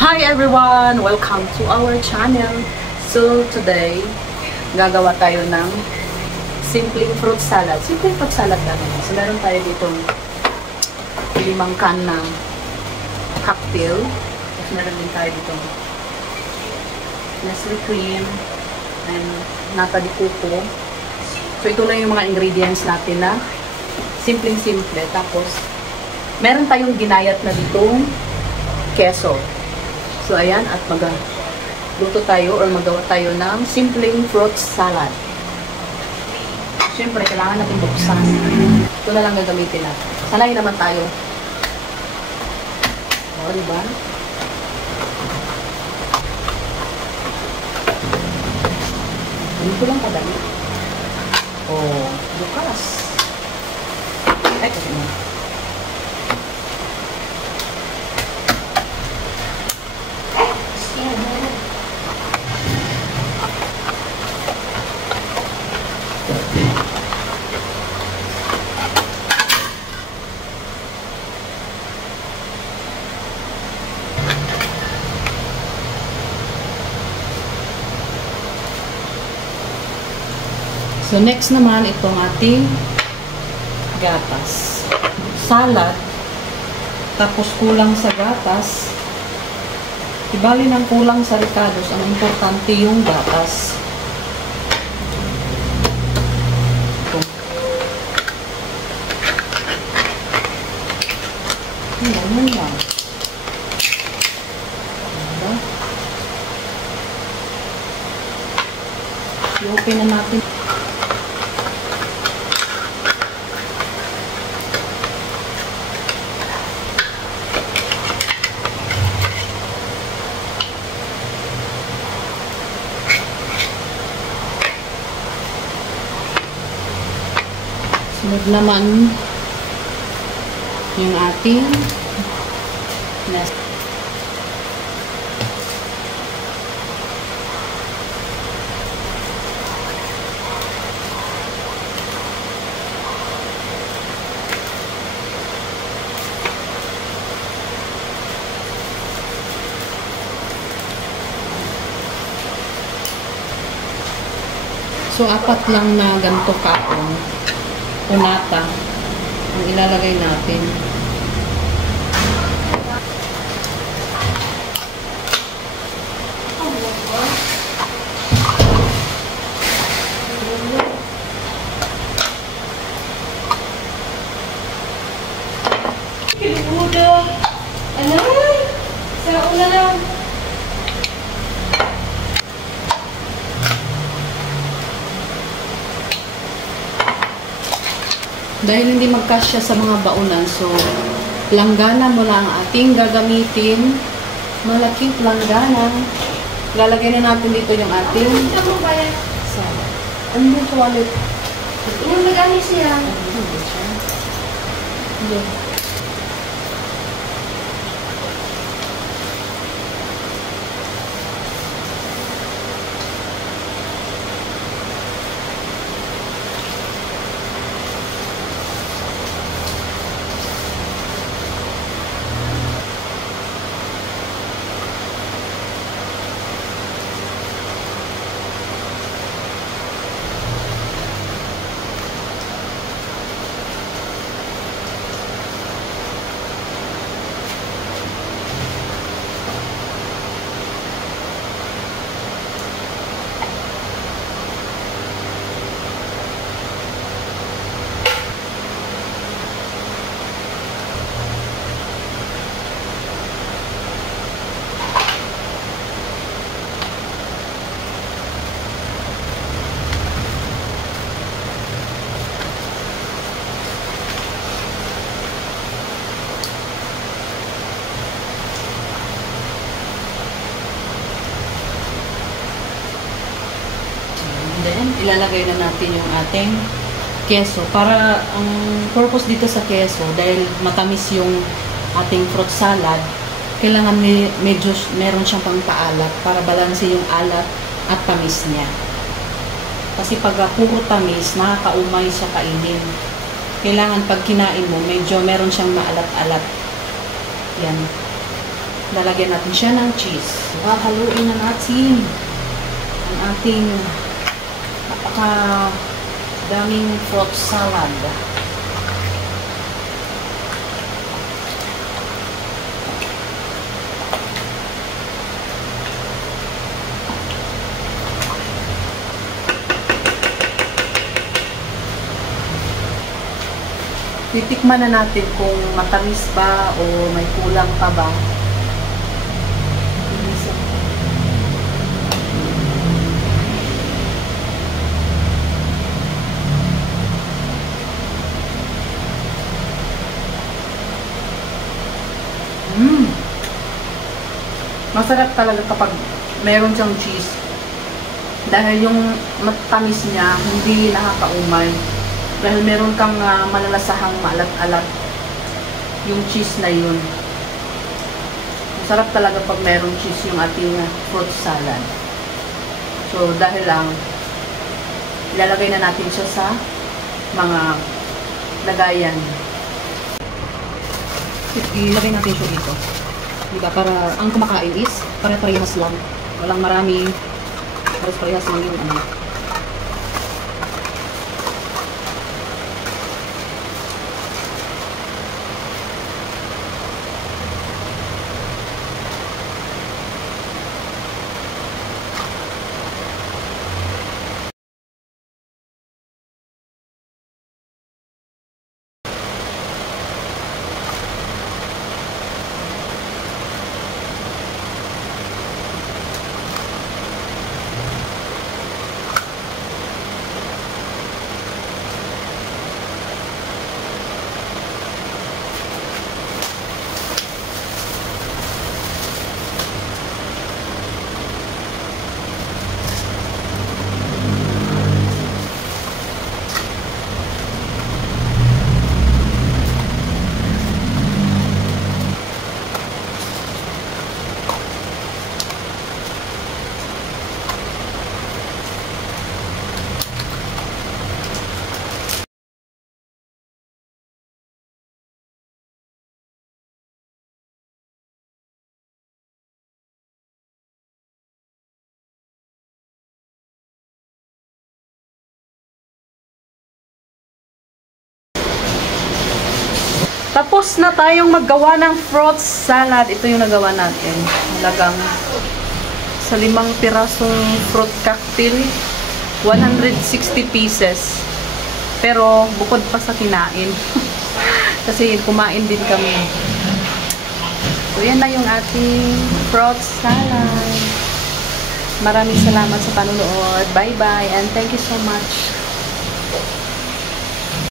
Hi everyone! Welcome to our channel. So today, gagawa tayo ng simpleng fruit salad. Simpleng fruit salad lang. So meron tayo ditong 5 can ng cocktail. Tapos meron din tayo ditong Nestle cream and nata de coco. So ito lang yung mga ingredients natin na simpleng-simple. Tapos meron tayong ginayat na ditong keso. So, ayan, at magluto tayo or magawa tayo ng simpleng fruit salad. Siyempre, kailangan natin buksan. Ito na lang gagamitin natin. Sanay naman tayo. O, diba? Dito lang kadali. O, bukas. Ay, kasi mo. So, next naman, itong ating gatas. Salad. Tapos, kulang sa gatas. Ibali ng kulang sa ricados. Ang importante yung gatas. Ito. Yan lang. I-open na natin. Sunod naman yung ating nest. So, 4 lang na ganito kaon. Unata ang ilalagay natin. Kiluda! Ano? Sa una lang. Dahil hindi magkasya sa mga baunan, so langgana mo lang ang ating gagamitin. Malaking langgana. Lalagay na natin dito yung ating salad. Ano yung toilet? Yung nagamit siya. Hindi. Then, ilalagay na natin yung ating keso. Para ang purpose dito sa keso, dahil matamis yung ating fruit salad, kailangan medyo meron siyang pangpaalat para balanse yung alat at tamis niya. Kasi pag puro tamis, nakakaumay siya kainin. Kailangan pag kinain mo, medyo meron siyang maalat-alat. Yan. lalagyan natin siya ng cheese. Haluin na natin ang ating daming fruit salad. Titikman na natin kung matamis ba o may kulang pa ba. Masarap talaga kapag meron siyang cheese. Dahil yung matamis niya, hindi nakakaumay. Dahil meron kang malalasahang maalat-alat yung cheese na yun. Masarap talaga pag meron cheese yung ating fruit salad. So, dahil lang, ilalagay na natin siya sa mga lagayan. Ilagay natin siya dito. Diba? Para ang kumakain is pare-parehas lang. Walang marami. Parehas lang yung ano. Tapos na tayong maggawa ng fruit salad. Ito yung nagawa natin. Halagang sa 5 pirasong fruit cocktail, 160 pieces. Pero bukod pa sa kinain. Kasi kumain din kami. So yan na yung ating fruit salad. Maraming salamat sa panunood. Bye-bye and thank you so much.